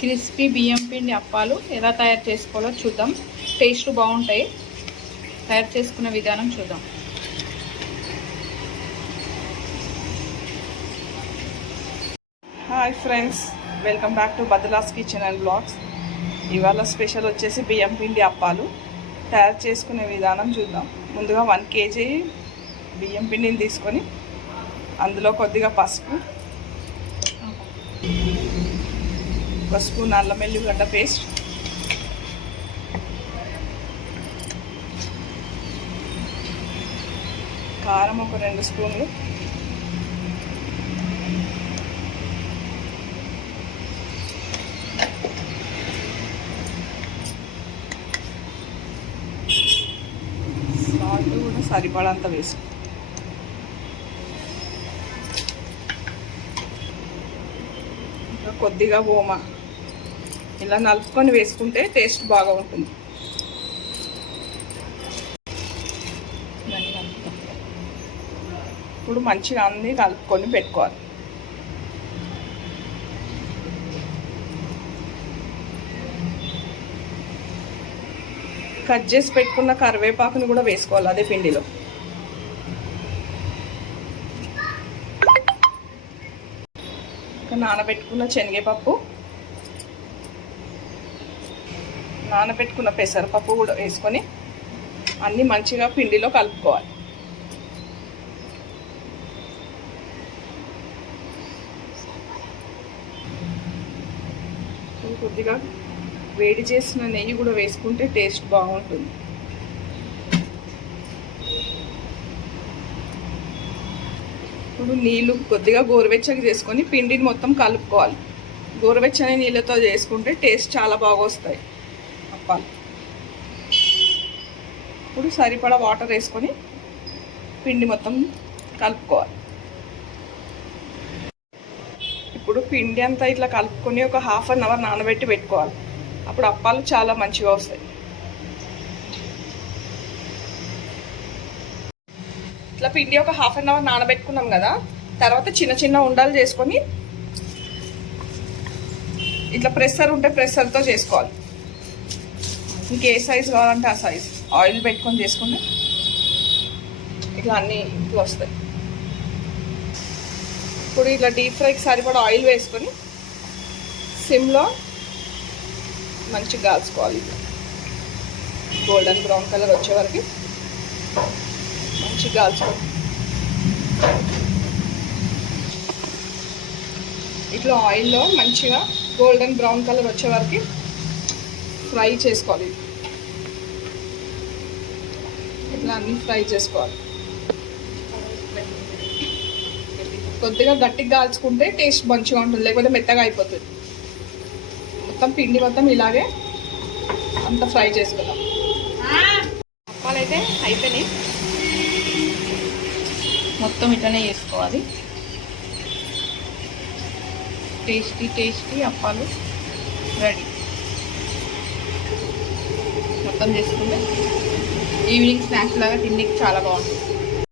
Crispy బియ్యం పిండి అప్పాలు ఎలా తయారు చేసుకోవాలో చూద్దాం. టేస్ట్ బాగుంటాయి. తయారు చేసుకునే విధానం చూద్దాం. Hi friends welcome back to Badalas kitchen and blogs. ఇవాళ స్పెషల్ వచ్చేసి బియ్యం పిండి అప్పాలు. తయారు చేసుకునే విధానం చూద్దాం. ముందుగా వన్ కేజీ బియ్యం పిండిని తీసుకొని అందులో కొద్దిగా పసుపు ఒక స్పూన్ అల్లం పేస్ట్. కారం ఒక రెండు స్పూన్లు. సాల్ట్ కూడా సరిపడంత వేసుకో. ఇంకా కొద్దిగా ఓమ. ఇలా నలుపుకొని వేసుకుంటే టేస్ట్ బాగా ఉంటుంది. ఇప్పుడు మంచిగా అన్నీ కలుపుకొని పెట్టుకోవాలి. కట్ చేసి పెట్టుకున్న కరివేపాకుని కూడా వేసుకోవాలి అదే పిండిలో. ఇంకా నానబెట్టుకున్న శనగపప్పు. నానబెట్టుకున్న పెసరపప్పు కూడా వేసుకొని అన్నీ మంచిగా పిండిలో కలుపుకోవాలి. కొద్దిగా వేడి చేసిన నెయ్యి కూడా వేసుకుంటే టేస్ట్ బాగుంటుంది. ఇప్పుడు నీళ్ళు కొద్దిగా గోరువెచ్చగా చేసుకొని పిండిని మొత్తం కలుపుకోవాలి. గోరువెచ్చని నీళ్ళతో చేసుకుంటే టేస్ట్ చాలా బాగా వస్తాయి. అప్పాలు ఇప్పుడు సరిపడా వాటర్ వేసుకొని పిండి మొత్తం కలుపుకోవాలి. ఇప్పుడు పిండి అంతా ఇట్లా కలుపుకొని ఒక హాఫ్ అన్ అవర్ నానబెట్టి పెట్టుకోవాలి. అప్పుడు అప్పాలు చాలా మంచిగా వస్తాయి. ఇట్లా పిండి ఒక హాఫ్ అన్ అవర్ నానబెట్టుకున్నాం కదా తర్వాత చిన్న చిన్న ఉండాలు చేసుకొని ఇట్లా ప్రెషర్ ఉంటే ప్రెషర్తో చేసుకోవాలి. మీకు ఏ సైజ్ కావాలంటే ఆ సైజ్ ఆయిల్ పెట్టుకొని చేసుకుంటే ఇట్లా అన్నీ ఇట్లా వస్తాయి. ఇప్పుడు ఇట్లా డీప్ ఫ్రైకి సరిపడా ఆయిల్ వేసుకొని సిమ్లో మంచిగా కాల్చుకోవాలి గోల్డెన్ బ్రౌన్ కలర్ వచ్చే వరకు మంచిగా కాల్చుకోవాలి ఇట్లా ఆయిల్లో మంచిగా గోల్డెన్ బ్రౌన్ కలర్ వచ్చే వరకు ఫ్రై చేసుకోవాలి. ఇట్లా అన్నీ ఫ్రై చేసుకోవాలి. కొద్దిగా గట్టిగా కాల్చుకుంటే టేస్ట్ మంచిగా ఉంటుంది లేకపోతే మెత్తగా అయిపోతుంది. మొత్తం పిండి మొత్తం ఇలాగే అంత ఫ్రై చేసుకుందాం. అప్పాలైతే అయిపోయినాయి. మొత్తం ఇట్లనే చేసుకోవాలి. టేస్టీ టేస్టీ అప్పాలు రెడీ. మొత్తం చేసుకుంటే ఈవినింగ్ స్నాక్స్ లాగా తిండికి చాలా బాగుంటుంది.